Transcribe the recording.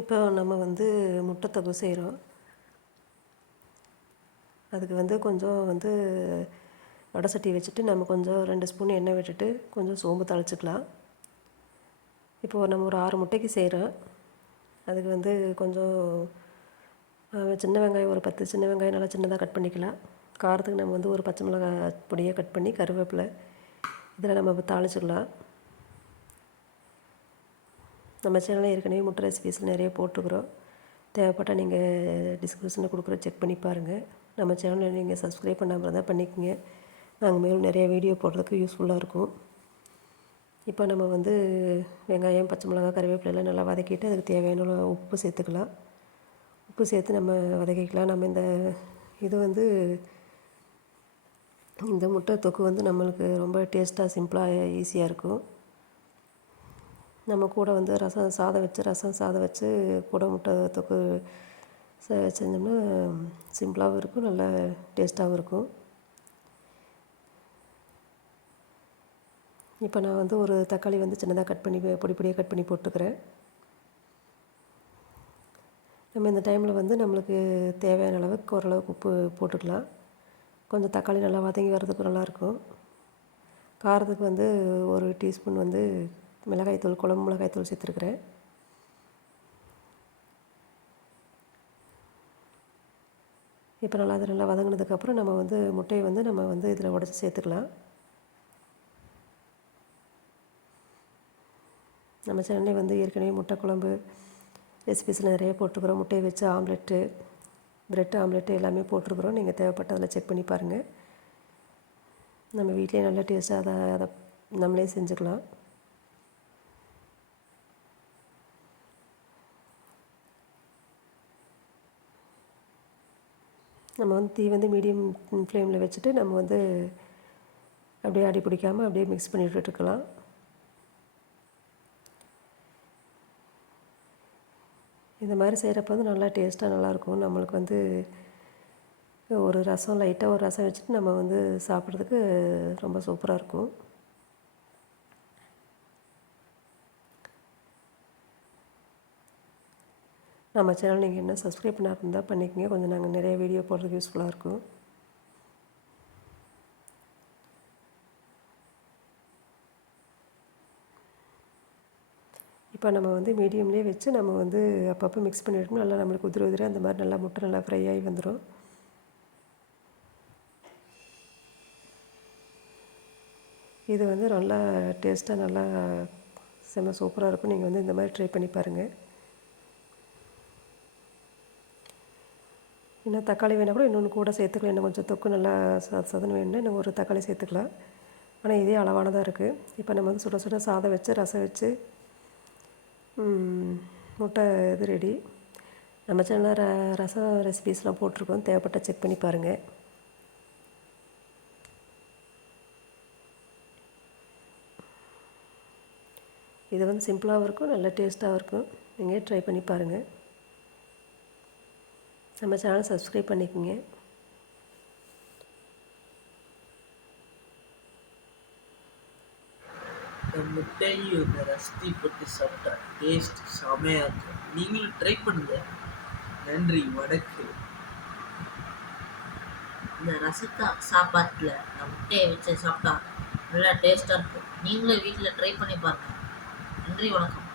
இப்போ நம்ம வந்து முட்டை செய்கிறோம் அதுக்கு வந்து கொஞ்சம் வந்து வடை சட்டி வச்சுட்டு நம்ம கொஞ்சம் ரெண்டு ஸ்பூன் எண்ணெய் விட்டுட்டு கொஞ்சம் சோம்பு தாளிச்சிக்கலாம். இப்போது நம்ம ஒரு ஆறு முட்டைக்கு செய்கிறோம் அதுக்கு வந்து கொஞ்சம் சின்ன வெங்காயம் ஒரு பத்து சின்ன வெங்காயம் நல்லா சின்னதாக கட் பண்ணிக்கலாம். காரத்துக்கு நம்ம வந்து ஒரு பச்சை மிளகாய் பொடியை கட் பண்ணி கருவேப்பிலை இதில் நம்ம தாளிச்சிக்கலாம். நம்ம சேனலில் ஏற்கனவே முட்டை ரெசிபீஸில் நிறைய போட்டுக்கிறோம் தேவைப்பட்டால் நீங்கள் டிஸ்கிரிப்ஷனில் கொடுக்குற செக் பண்ணி பாருங்கள் நம்ம சேனலில் நீங்கள் சப்ஸ்கிரைப் பண்ணாமல் இருந்தால் பண்ணிக்கோங்க. நாங்கள் மேலும் நிறைய வீடியோ போடுறதுக்கு யூஸ்ஃபுல்லாக இருக்கும். இப்போ நம்ம வந்து வெங்காயம் பச்சை மிளகாய் கருவேப்பிலையெல்லாம் நல்லா வதக்கிட்டு அதுக்கு தேவையான உப்பு சேர்த்துக்கலாம். உப்பு சேர்த்து நம்ம வதக்கிக்கலாம். நம்ம இந்த இது வந்து இந்த முட்டை தொக்கு வந்து நம்மளுக்கு ரொம்ப டேஸ்ட்டாக சிம்பிளாக ஈஸியாக இருக்கும். நம்ம கூட வந்து ரசம் சாதம் வச்சு ரசம் சாதம் வச்சு கூட முட்டை தொக்கு செஞ்சோம்னா சிம்பிளாகவும் இருக்கும் நல்லா டேஸ்ட்டாகவும் இருக்கும். இப்போ நான் வந்து ஒரு தக்காளி வந்து சின்னதாக கட் பண்ணி பொடி பொடியாக கட் பண்ணி போட்டுக்கிறேன். நம்ம இந்த டைமில் வந்து நம்மளுக்கு தேவையான அளவுக்கு ஓரளவுக்கு உப்பு போட்டுக்கலாம். கொஞ்சம் தக்காளி நல்லா வதங்கி வர்றதுக்கு நல்லாயிருக்கும். காரத்துக்கு வந்து ஒரு டீஸ்பூன் வந்து மிளகாய்த்தூள் குழம்பு மிளகாய்த்தூள் சேர்த்துருக்குறேன். இப்போ நல்லா அது நல்லா வதங்கினதுக்கப்புறம் நம்ம வந்து முட்டையை வந்து நம்ம வந்து இதில் உடச்சி சேர்த்துக்கலாம். நம்ம சென்னை வந்து ஏற்கனவே முட்டை குழம்பு ரெசிபிஸில் நிறைய போட்டுருக்குறோம். முட்டையை வச்சு ஆம்லெட்டு பிரெட் ஆம்லெட்டு எல்லாமே போட்டிருக்குறோம். நீங்கள் தேவைப்பட்ட அதில் செக் பண்ணி பாருங்கள் நம்ம வீட்டிலேயே நல்ல டேஸ்ட்டாக அதை அதை நம்மளே செஞ்சுக்கலாம். நம்ம வந்து தீ வந்து மீடியம் ஃப்ளேமில் வச்சுட்டு நம்ம வந்து அப்படியே அடி பிடிக்காமல் அப்படியே மிக்ஸ் பண்ணி விட்டுட்டுருக்கலாம் இந்த மாதிரி செய்கிறப்ப வந்து நல்லா டேஸ்ட்டாக நல்லாயிருக்கும். நம்மளுக்கு வந்து ஒரு ரசம் லைட்டாக ஒரு ரசம் வச்சுட்டு நம்ம வந்து சாப்பிட்றதுக்கு ரொம்ப சூப்பராக இருக்கும். நம்ம சேனல் நீங்கள் என்ன சப்ஸ்கிரைப் பண்ணா இருந்தால் பண்ணிக்கங்க. கொஞ்சம் நாங்கள் நிறைய வீடியோ போடுறதுக்கு யூஸ்ஃபுல்லாக இருக்கும். இப்போ நம்ம வந்து மீடியம்லேயே வச்சு நம்ம வந்து அப்பப்போ மிக்ஸ் பண்ணிவிட்டோம் நல்லா நம்மளுக்கு உதிரி உதிரி அந்த மாதிரி நல்லா முட்டை நல்லா ஃப்ரை ஆகி வந்துடும் இது வந்து நல்லா டேஸ்ட்டாக நல்லா செம்ம சூப்பராக இருக்கும். நீங்கள் வந்து இந்த மாதிரி ட்ரை பண்ணி பாருங்கள் இன்னும் தக்காளி வேணால் கூட இன்னொன்று கூட சேர்த்துக்கலாம். இன்னும் கொஞ்சம் தொக்கு நல்லா ச சதன்னு வேணும்னா இன்னும் ஒரு தக்காளி சேர்த்துக்கலாம். ஆனால் இதே அளவானதாக இருக்குது இப்போ நம்ம வந்து சுட சுட சாதம் வச்சு ரசம் வச்சு முட்டை இது ரெடி நம்ம சேனலில் ர ரசம் ரெசிபீஸ்லாம் போட்டிருக்கோம். தேவைப்பட்ட செக் பண்ணி பாருங்கள் இது வந்து சிம்பிளாகவும் இருக்கும் நல்ல டேஸ்ட்டாகவும் இருக்கும். நீங்கள் ட்ரை பண்ணி பாருங்கள் நம்ம சேனல் சப்ஸ்கிரைப் பண்ணிக்கோங்க. முட்டையும் இந்த ரஸ்தி போட்டு சாப்பிட்டா டேஸ்ட் செமையாக இருக்கும். நீங்களும் ட்ரை பண்ணுங்க. நன்றி வணக்கம். இந்த ரசத்தா சாப்பாட்டில் இந்த முட்டையை வச்சு சாப்பிட்டா நல்லா டேஸ்ட்டாக இருக்கும். நீங்களும் வீட்டில் ட்ரை பண்ணி பாருங்கள் நன்றி வணக்கம்.